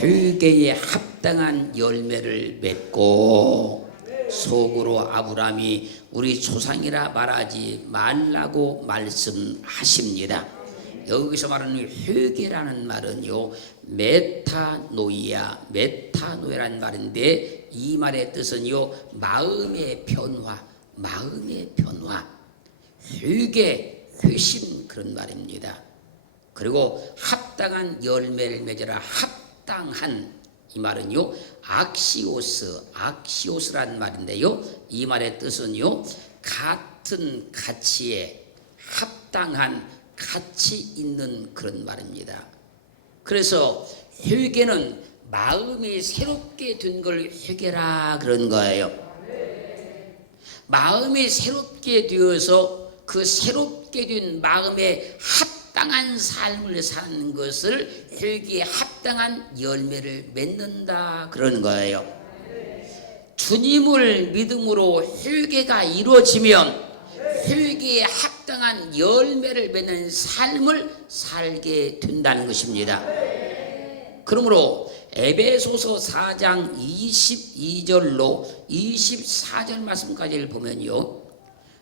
회개에 합당한 열매를 맺고 속으로 아브라함이 우리 조상이라 말하지 말라고 말씀하십니다. 여기서 말하는 회개라는 말은요, 메타노이라는 말인데, 이 말의 뜻은요, 마음의 변화, 회개, 회심, 그런 말입니다. 그리고 합당한 열매를 맺으라. 합당한, 이 말은요, 악시오스라는 말인데요, 이 말의 뜻은요, 같은 가치에 합당한 가치 있는 그런 말입니다. 그래서 회개는 마음이 새롭게 된 걸 회개라 그런 거예요. 마음이 새롭게 되어서 그 새롭게 된 마음에 합당한 삶을 사는 것을 회개에 합당한 열매를 맺는다 그런 거예요. 주님을 믿음으로 회개가 이루어지면 회개에 합당한 열매를 맺는 삶을 살게 된다는 것입니다. 그러므로 에베소서 4장 22절로 24절 말씀까지를 보면요,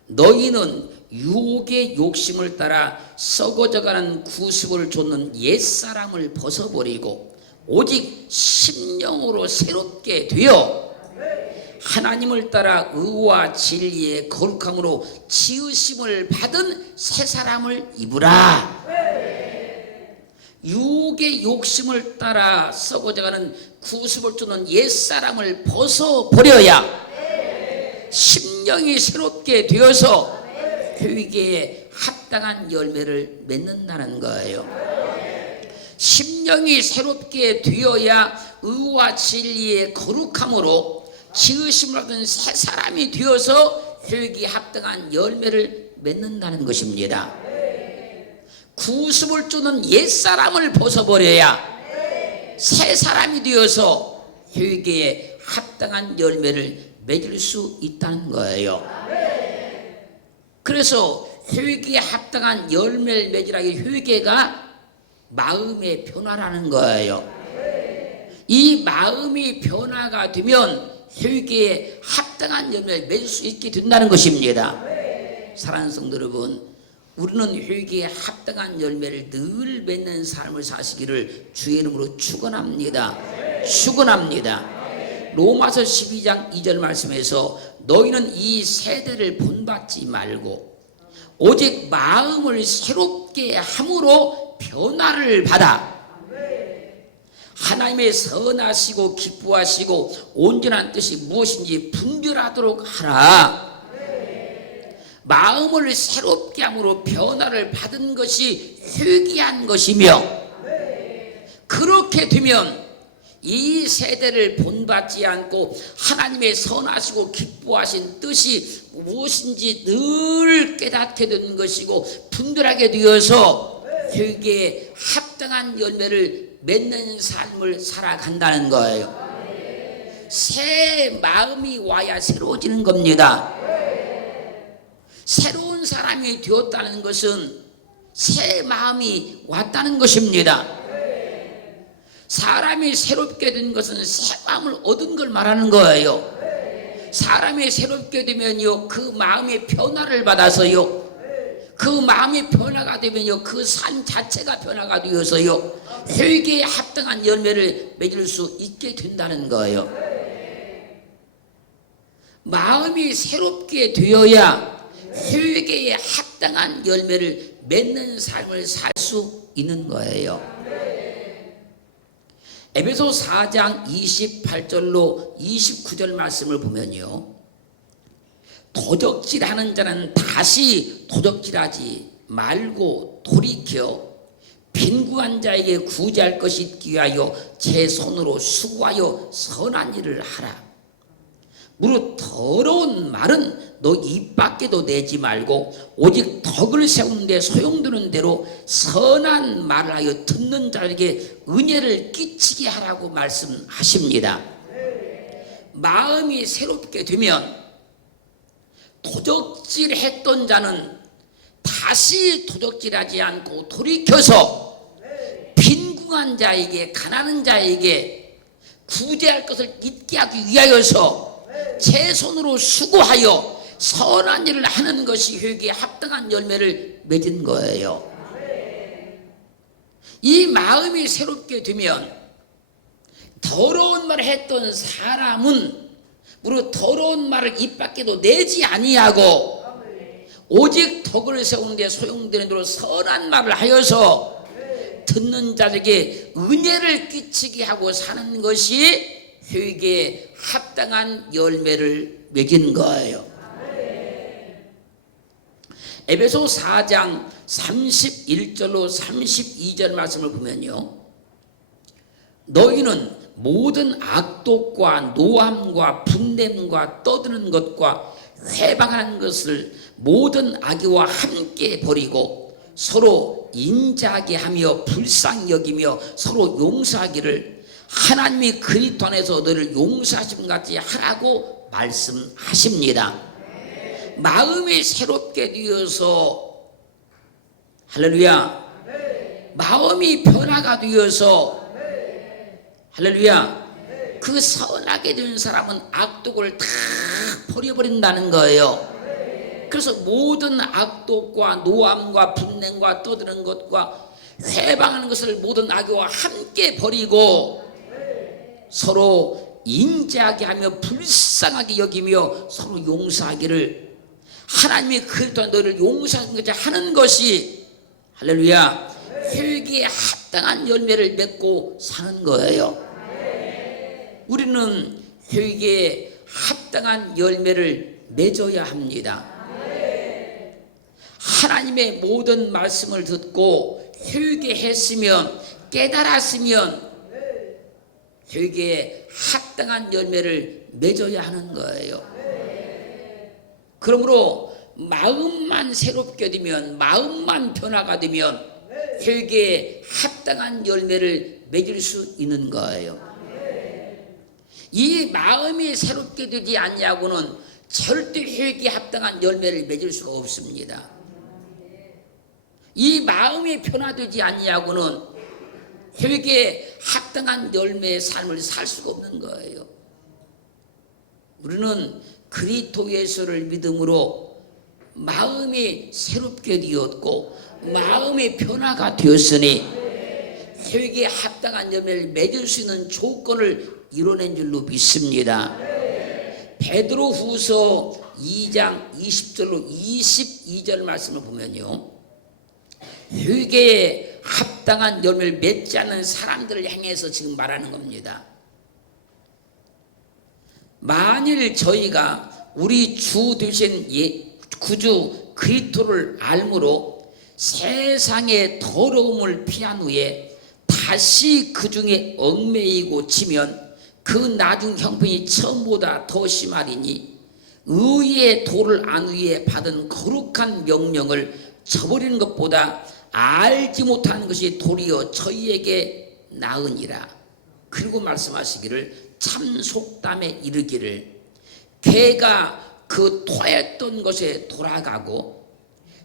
너희는 유혹의 욕심을 따라 썩어져가는 구습을 좇는 옛사람을 벗어버리고 오직 심령으로 새롭게 되어 하나님을 따라 의와 진리의 거룩함으로 지으심을 받은 새 사람을 입으라. 유혹의 욕심을 따라 썩어져가는 구습을 쫓는 옛사람을 벗어버려야 심령이 새롭게 되어서 회개에 합당한 열매를 맺는다는 거예요. 심령이 새롭게 되어야 의와 진리의 거룩함으로 지으심을 받은 새 사람이 되어서 회개에 합당한 열매를 맺는다는 것입니다. 구습을 쫓는 옛사람을 벗어버려야 새 사람이 되어서 회개에 합당한 열매를 맺을 수 있다는 거예요. 그래서 회개에 합당한 열매를 맺으라. 회개가 마음의 변화라는 거예요. 이 마음이 변화가 되면 회개에 합당한 열매를 맺을 수 있게 된다는 것입니다. 사랑하는 성도 여러분, 우리는 회개에 합당한 열매를 늘 맺는 삶을 사시기를 주의 이름으로 축원합니다. 로마서 12장 2절 말씀에서 너희는 이 세대를 본받지 말고 오직 마음을 새롭게 함으로 변화를 받아 하나님의 선하시고 기뻐하시고 온전한 뜻이 무엇인지 분별하도록 하라. 마음을 새롭게 함으로 변화를 받은 것이 회개한 것이며, 그렇게 되면 이 세대를 본받지 않고 하나님의 선하시고 기뻐하신 뜻이 무엇인지 늘 깨닫게 된 것이고 분별하게 되어서 회개에 합당한 열매를 맺는 삶을 살아간다는 거예요. 새 마음이 와야 새로워지는 겁니다. 새로운 사람이 되었다는 것은 새 마음이 왔다는 것입니다. 사람이 새롭게 된 것은 새 마음을 얻은 걸 말하는 거예요. 사람이 새롭게 되면요, 그 마음의 변화를 받아서요, 그 마음의 변화가 되면요, 그 삶 자체가 변화가 되어서요, 회개에 합당한 열매를 맺을 수 있게 된다는 거예요. 마음이 새롭게 되어야 회개에 합당한 열매를 맺는 삶을 살 수 있는 거예요. 에베소 4장 28절로 29절 말씀을 보면요, 도적질하는 자는 다시 도적질하지 말고 돌이켜 빈구한 자에게 구제할 것이 있기 위하여 제 손으로 수고하여 선한 일을 하라. 무릇 더러운 말은 너 입 밖에도 내지 말고 오직 덕을 세우는 데 소용되는 대로 선한 말을 하여 듣는 자에게 은혜를 끼치게 하라고 말씀하십니다. 마음이 새롭게 되면 도적질했던 자는 다시 도적질하지 않고 돌이켜서 빈구 빈궁한 자에게 가난한 자에게 구제할 것을 잊게 하기 위하여서 제 손으로 수고하여 선한 일을 하는 것이 회개에 합당한 열매를 맺은 거예요. 이 마음이 새롭게 되면 더러운 말을 했던 사람은 무릇 더러운 말을 입 밖에도 내지 아니하고 오직 덕을 세우는데 소용되는 대로 선한 말을 하여서 듣는 자에게 은혜를 끼치게 하고 사는 것이 회개에 합당한 열매를 맺은 거예요. 에베소 4장 31절로 32절 말씀을 보면요, 너희는 모든 악독과 노함과 분냄과 떠드는 것과 회방하는 것을 모든 악의와 함께 버리고 서로 인자하게 하며 불쌍히 여기며 서로 용서하기를 하나님이 그리스도 안에서 너를 용서하심 같이 하라고 말씀하십니다. 마음이 새롭게 되어서, 할렐루야, 마음이 변화가 되어서, 할렐루야, 그 선하게 된 사람은 악독을 다 버려버린다는 거예요. 그래서 모든 악독과 노함과 분냄과 떠드는 것과 회방하는 것을 모든 악의와 함께 버리고 서로 인자하게 하며 불쌍하게 여기며 서로 용서하기를 하나님이 그리스도 너를 용서하는 하는 것이, 할렐루야, 회개에 합당한 열매를 맺고 사는 거예요. 우리는 회개에 합당한 열매를 맺어야 합니다. 하나님의 모든 말씀을 듣고 회개했으면, 깨달았으면 회개에 합당한 열매를 맺어야 하는 거예요. 그러므로 마음만 새롭게 되면, 마음만 변화가 되면 회개에 합당한 열매를 맺을 수 있는 거예요. 이 마음이 새롭게 되지 않냐고는 절대 회개에 합당한 열매를 맺을 수가 없습니다. 이 마음이 변화되지 않냐고는 회개에 합당한 열매의 삶을 살 수가 없는 거예요. 우리는 그리스도 예수를 믿음으로 마음이 새롭게 되었고 마음의 변화가 되었으니 회개에 합당한 열매를 맺을 수 있는 조건을 이뤄낸 줄로 믿습니다. 베드로 후서 2장 20절로 22절 말씀을 보면요, 회개에 합당한 열매를 맺지 않는 사람들을 향해서 지금 말하는 겁니다. 만일 저희가 우리 주 되신 구주 그리스도를 알므로 세상의 더러움을 피한 후에 다시 그 중에 얽매이고 지면 그 나중 형편이 처음보다 더 심하리니 의의 도를 안 후에 받은 거룩한 명령을 저버리는 것보다 알지 못하는 것이 도리어 저희에게 나으니라. 그리고 말씀하시기를 참 속담에 이르기를 개가 그 토했던 것에 돌아가고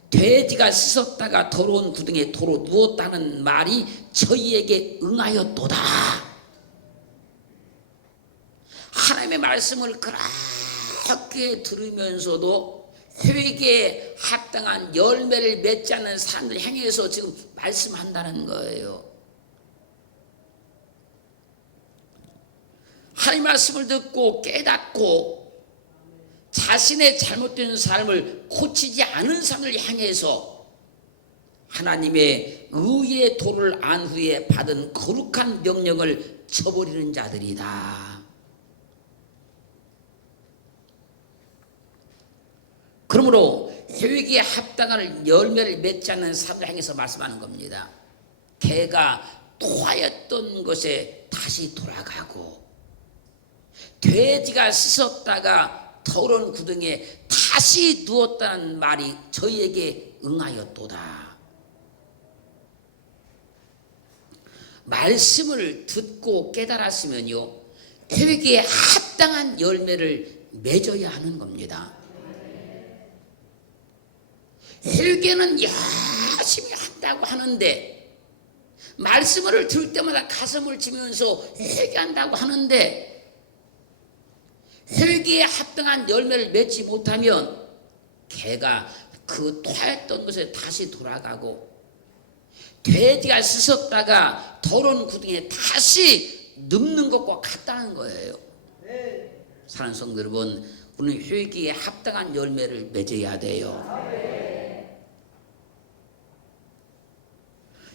돼지가 씻었다가 더러운 구덩이에 도로 누웠다는 말이 저희에게 응하였도다. 하나님의 말씀을 그렇게 들으면서도 회개에 합당한 열매를 맺지 않는 사람들 향해서 지금 말씀한다는 거예요. 하나님 말씀을 듣고 깨닫고 자신의 잘못된 삶을 고치지 않은 사람을 향해서 하나님의 의의 도를 안 후에 받은 거룩한 명령을 저버리는 자들이다. 그러므로 회개에 합당한 열매를 맺지 않는 사람을 향해서 말씀하는 겁니다. 개가 토하였던 것에 다시 돌아가고 돼지가 씻었다가 더러운 구덩이에 다시 누웠다는 말이 저희에게 응하였도다. 말씀을 듣고 깨달았으면요, 회개에 합당한 열매를 맺어야 하는 겁니다. 회개는 열심히 한다고 하는데 말씀을 들을 때마다 가슴을 치면서 회개한다고 하는데 회개에 합당한 열매를 맺지 못하면 개가 그 토했던 곳에 다시 돌아가고 돼지가 씻었다가 더러운 구덩이에 다시 눕는 것과 같다는 거예요. 사랑하는 성도 여러분, 우리는 회개에 합당한 열매를 맺어야 돼요.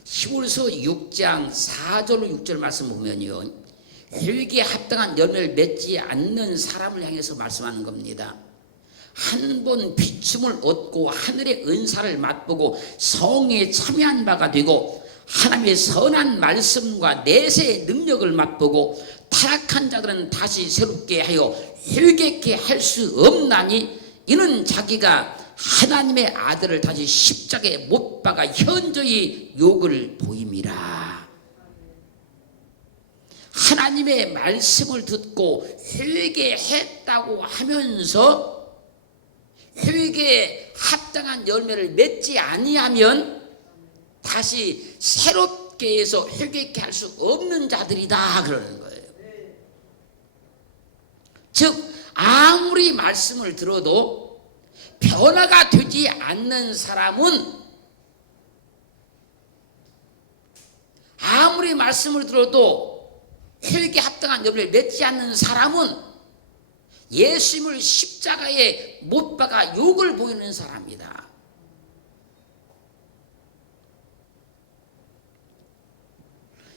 히브리서 6장 4절로 6절 말씀 보면요, 회개에 합당한 열매를 맺지 않는 사람을 향해서 말씀하는 겁니다. 한 번 비춤을 얻고 하늘의 은사를 맛보고 성에 참여한 바가 되고 하나님의 선한 말씀과 내세의 능력을 맛보고 타락한 자들은 다시 새롭게 하여 회개케 할 수 없나니 이는 자기가 하나님의 아들을 다시 십자가에 못 박아 현저히 욕을 보임이라. 하나님의 말씀을 듣고 회개했다고 하면서 회개에 합당한 열매를 맺지 아니하면 다시 새롭게 해서 회개케 할 수 없는 자들이다 그러는 거예요. 즉 아무리 말씀을 들어도 변화가 되지 않는 사람은, 아무리 말씀을 들어도 회개에 합당한 열매를 맺지 않는 사람은 예수님을 십자가에 못 박아 욕을 보이는 사람이다.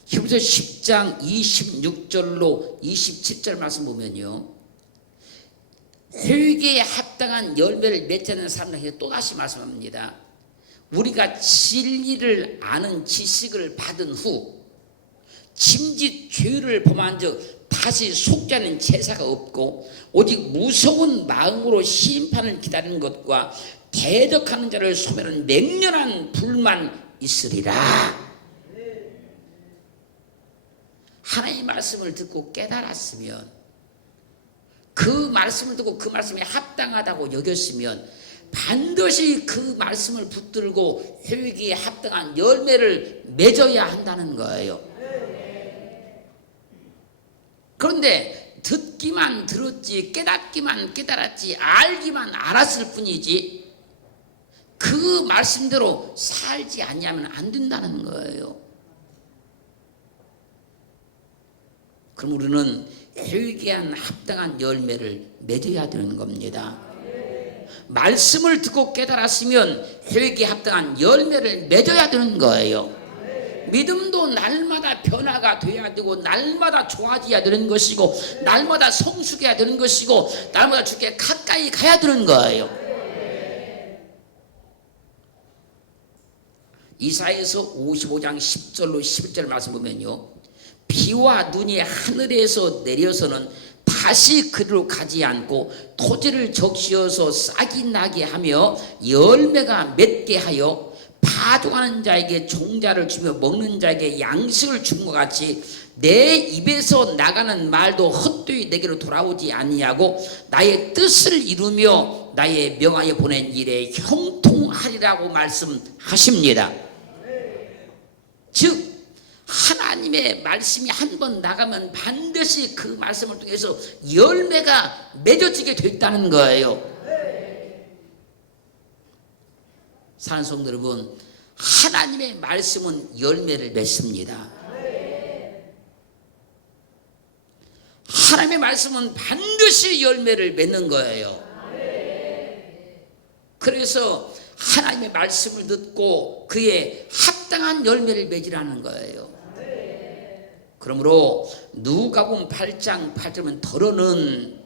히브리서 10장 26절로 27절 말씀 보면요, 회개에 합당한 열매를 맺지 않는 사람들에게 또다시 말씀합니다. 우리가 진리를 아는 지식을 받은 후 짐짓 죄를 범한 적 다시 속지 않는 제사가 없고 오직 무서운 마음으로 심판을 기다리는 것과 대적하는 자를 소멸하는 맹렬한 불만 있으리라. 하나님의 말씀을 듣고 깨달았으면, 그 말씀을 듣고 그 말씀이 합당하다고 여겼으면 반드시 그 말씀을 붙들고 회개에 합당한 열매를 맺어야 한다는 거예요. 그런데 듣기만 들었지, 깨닫기만 깨달았지, 알기만 알았을 뿐이지 그 말씀대로 살지 않냐면 안 된다는 거예요. 그럼 우리는 회개한 합당한 열매를 맺어야 되는 겁니다. 말씀을 듣고 깨달았으면 회개에 합당한 열매를 맺어야 되는 거예요. 믿음도 날마다 변화가 돼야 되고 날마다 좋아져야 되는 것이고 날마다 성숙해야 되는 것이고 날마다 주께 가까이 가야 되는 거예요. 이사야서 55장 10절로 11절 말씀 보면요, 비와 눈이 하늘에서 내려서는 다시 그리로 가지 않고 토지를 적시어서 싹이 나게 하며 열매가 맺게 하여 파종하는 자에게 종자를 주며 먹는 자에게 양식을 준 것 같이 내 입에서 나가는 말도 헛되이 내게로 돌아오지 아니하고 나의 뜻을 이루며 나의 명하여 보낸 일에 형통하리라고 말씀하십니다. 즉 하나님의 말씀이 한 번 나가면 반드시 그 말씀을 통해서 열매가 맺어지게 됐다는 거예요. 사랑하는 성도 여러분, 하나님의 말씀은 열매를 맺습니다. 하나님의 말씀은 반드시 열매를 맺는 거예요. 그래서 하나님의 말씀을 듣고 그의 합당한 열매를 맺으라는 거예요. 그러므로 누가복음 8장 8절은 더러는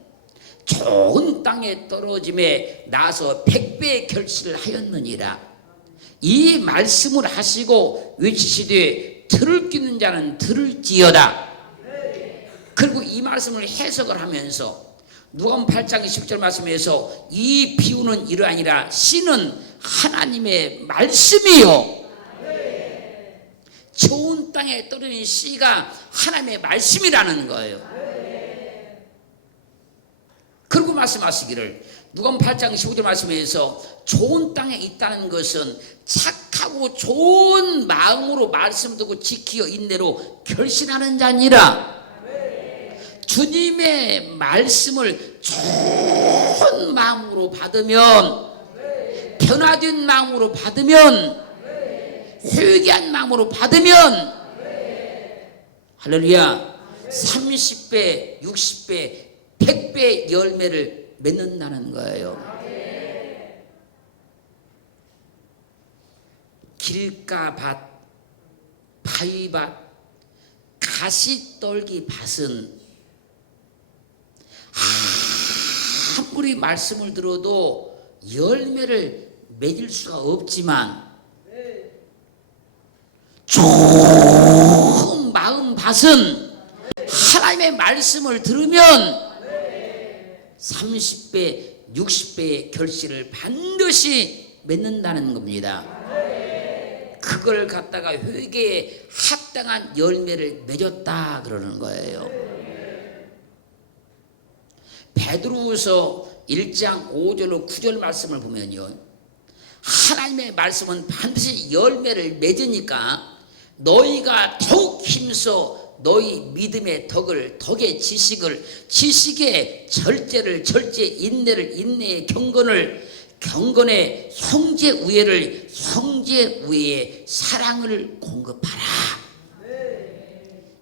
좋은 땅에 떨어짐에 나서 100배의 결실을 하였느니라. 이 말씀을 하시고 외치시되 들을 끼는 자는 들을지어다. 그리고 이 말씀을 해석을 하면서 누가복음 8장 10절 말씀에서 이 비유는 이러하니라. 씨는 하나님의 말씀이요, 좋은 땅에 떨어진 씨가 하나님의 말씀이라는 거예요. 그리고 말씀하시기를 누가복음 8장 15절 말씀에서 좋은 땅에 있다는 것은 착하고 좋은 마음으로 말씀 듣고 지키어 인내로 결신하는 자니라. 주님의 말씀을 좋은 마음으로 받으면, 변화된 마음으로 받으면, 회개한 마음으로 받으면, 할렐루야, 30배, 60배, 100배 열매를 맺는다는 거예요. 길가밭, 바위밭, 가시떨기 밭은 아무리 말씀을 들어도 열매를 맺을 수가 없지만, 좋은 마음 밭은 하나님의 말씀을 들으면 30배, 60배의 결실을 반드시 맺는다는 겁니다. 그걸 갖다가 회개에 합당한 열매를 맺었다 그러는 거예요. 베드로후서 1장 5절로 9절 말씀을 보면요, 하나님의 말씀은 반드시 열매를 맺으니까 너희가 더욱 힘써 너희 믿음의 덕의 지식의 절제를 인내를, 인내의 경건의 형제 우애의 사랑을 공급하라.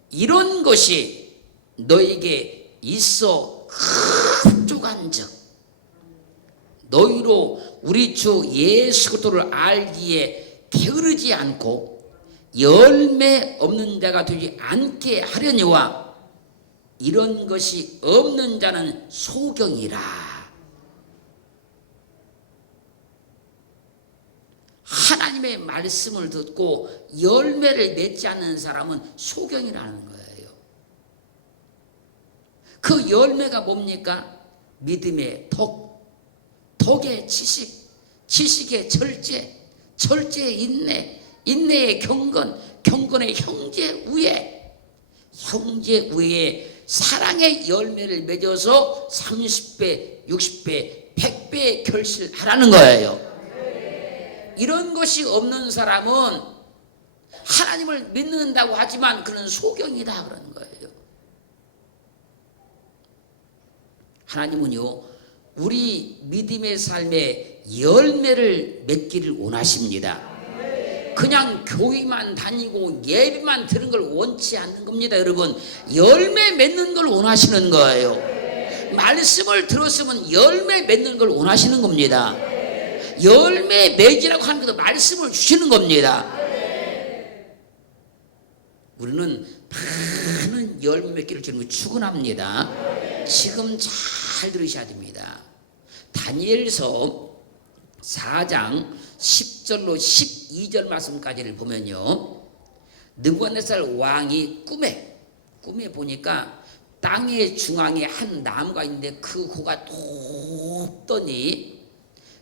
이런 것이 너에게 있어 흡족한즉 너희로 우리 주 예수 그리스도를 알기에 게으르지 않고 열매 없는 자가 되지 않게 하려니와 이런 것이 없는 자는 소경이라. 하나님의 말씀을 듣고 열매를 맺지 않는 사람은 소경이라는 거예요. 그 열매가 뭡니까? 믿음의 덕의 지식의 절제의 인내의 경건의 형제 우애의 사랑의 열매를 맺어서 30배, 60배, 100배의 결실하라는 거예요. 이런 것이 없는 사람은 하나님을 믿는다고 하지만 그는 소경이다 그러는 거예요. 하나님은요, 우리 믿음의 삶에 열매를 맺기를 원하십니다. 그냥 교회만 다니고 예배만 드는 걸 원치 않는 겁니다. 여러분, 열매 맺는 걸 원하시는 거예요. 말씀을 들었으면 열매 맺는 걸 원하시는 겁니다. 열매 맺으라고 하는 것도 말씀을 주시는 겁니다. 우리는 많은 열매 맺기를 주님을 축원합니다. 지금 잘 들으셔야 됩니다. 다니엘서 4장 10절로 12절 말씀까지를 보면요, 느부갓네살 왕이 꿈에 보니까 땅의 중앙에 한 나무가 있는데 그 고가 높더니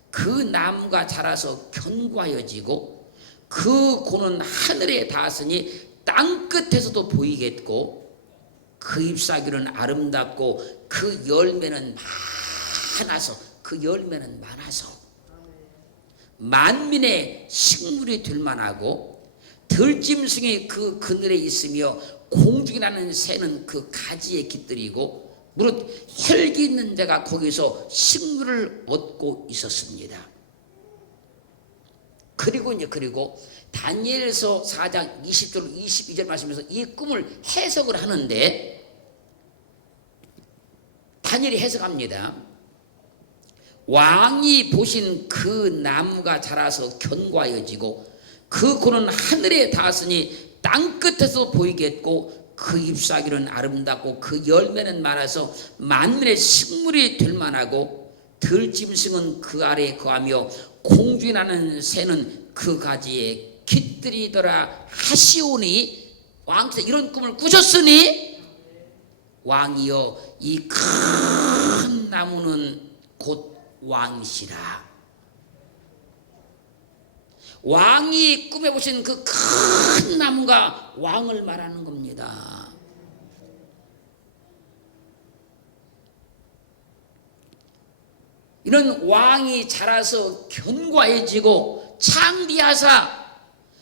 그 나무가 자라서 견고하여지고 그 고는 하늘에 닿았으니 땅 끝에서도 보이겠고 그 잎사귀는 아름답고 그 열매는 많아서 만민의 식물이 될 만하고 들짐승이 그 그늘에 있으며 공중에 나는 새는 그 가지에 깃들이고 무릇 혈기 있는 자가 거기서 식물을 얻고 있었습니다. 그리고 다니엘서 4장 20절 22절 말씀에서 이 꿈을 해석을 하는데 다니엘이 해석합니다. 왕이 보신 그 나무가 자라서 견고하여지고 그 고는 하늘에 닿았으니 땅 끝에서 보이겠고 그 잎사귀는 아름답고 그 열매는 많아서 만민의 식물이 될 만하고 들짐승은 그 아래에 거하며 공중에 나는 새는 그 가지에 깃들이더라 하시오니, 왕께서 이런 꿈을 꾸셨으니 왕이여 이 큰 나무는 곧 왕이시라. 왕이 꿈에 보신 그 큰 나무가 왕을 말하는 겁니다. 이런 왕이 자라서 견고해지고 창대하사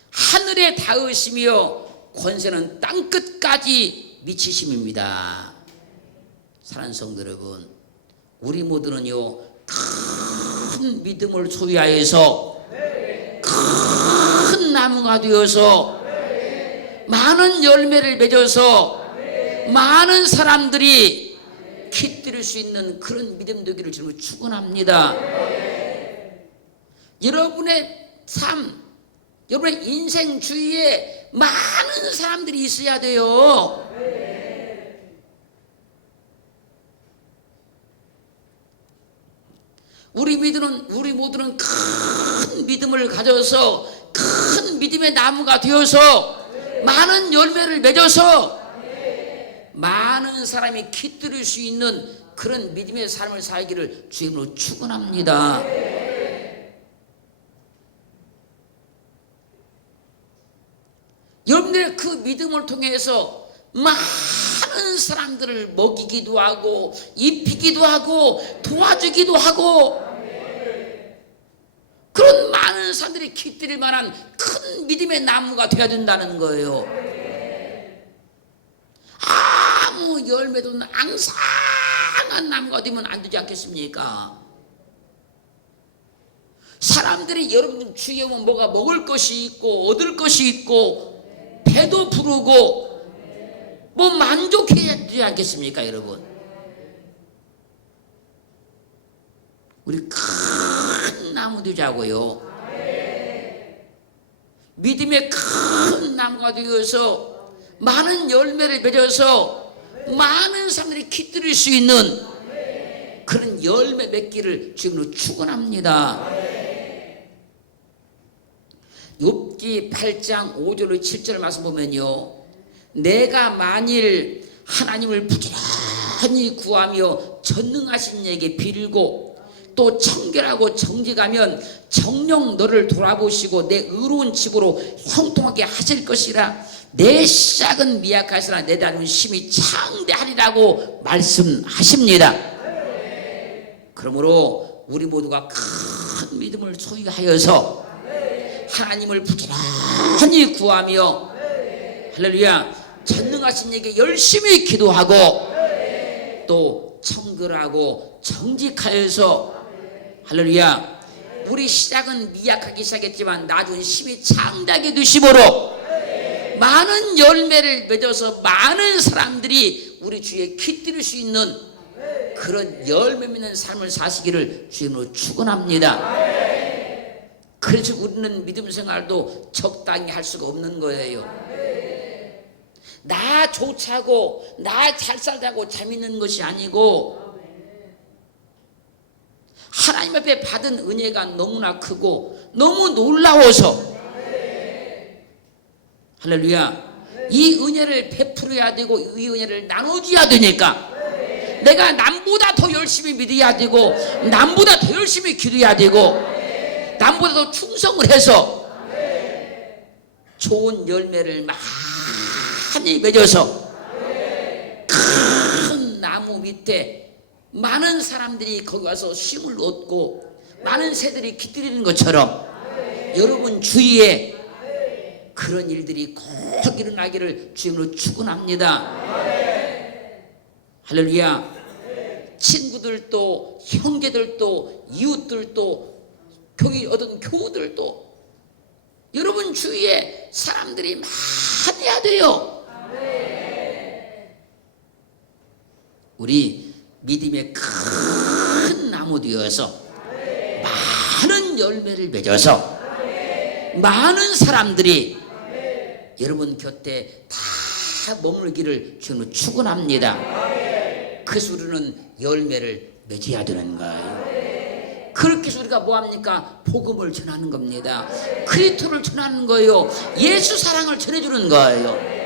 하늘에 닿으시며 권세는 땅끝까지 미치심입니다. 사랑하는 성도 여러분, 우리 모두는요 큰 믿음을 소유하여서 큰 나무가 되어서 많은 열매를 맺어서 많은 사람들이 깃들일 수 있는 그런 믿음 되기를 주님으로 축원합니다. 여러분의 삶, 여러분의 인생 주위에 많은 사람들이 있어야 돼요. 우리 모두는 큰 믿음을 가져서 큰 믿음의 나무가 되어서 많은 열매를 맺어서 많은 사람이 깃들일 수 있는 그런 믿음의 삶을 살기를 주님으로 축원합니다. 여러분들의 그 믿음을 통해서 많은 사람들을 먹이기도 하고 입히기도 하고 도와주기도 하고 그런 많은 사람들이 깃들일 만한 큰 믿음의 나무가 되어야 된다는 거예요. 아무 열매도 없는 앙상한 나무가 되면 안 되지 않겠습니까? 사람들이 여러분 주위에 오면 뭐가 먹을 것이 있고 얻을 것이 있고 배도 부르고 뭐 만족해야 되지 않겠습니까 여러분? 우리 큰 나무 되자고요. 믿음의 큰 나무가 되어서 많은 열매를 맺어서 많은 사람들이 깃들일 수 있는 그런 열매 맺기를 지금으로 축원합니다. 욥기 8장 5절로 7절 말씀 보면요, 내가 만일 하나님을 부지런히 구하며 전능하신 이에게 빌고 또 청결하고 정직하면 정녕 너를 돌아보시고 내 의로운 집으로 형통하게 하실 것이라. 내 시작은 미약하시나 내 다름은 심히 창대하리라고 말씀하십니다. 그러므로 우리 모두가 큰 믿음을 소유하여서 하나님을 부지런히 구하며 할렐루야 전능하신 이에게 열심히 기도하고 또 청결하고 정직하여서 할렐루야 우리 시작은 미약하게 시작했지만 나중에 심히 창대하게 되심으로 많은 열매를 맺어서 많은 사람들이 우리 주위에 깃들일 수 있는 그런 열매 맺는 삶을 사시기를 주님으로 축원합니다. 그래서 우리는 믿음 생활도 적당히 할 수가 없는 거예요. 나 좋자고 나 잘 살자고 재밌는 것이 아니고 하나님 앞에 받은 은혜가 너무나 크고 너무 놀라워서 할렐루야 이 은혜를 베풀어야 되고 이 은혜를 나눠줘야 되니까 내가 남보다 더 열심히 믿어야 되고 남보다 더 열심히 기도해야 되고 남보다 더 충성을 해서 좋은 열매를 많이 맺어서 큰 나무 밑에 많은 사람들이 거기 와서 쉼을 얻고 많은 새들이 깃들이는 것처럼 여러분 주위에 그런 일들이 꼭 일어나기를 주님으로 축원합니다. 할렐루야. 친구들도 형제들도 이웃들도 거기 어떤 교우들도 여러분 주위에 사람들이 많아야 돼요. 우리 믿음의 큰 나무 되어서 많은 열매를 맺어서 많은 사람들이 여러분 곁에 다 머물기를 주님으로 축원합니다. 그래서 우리는 열매를 맺어야 되는 거예요. 그렇게 해서 우리가 뭐합니까? 복음을 전하는 겁니다. 그리스도를 전하는 거예요. 예수 사랑을 전해주는 거예요.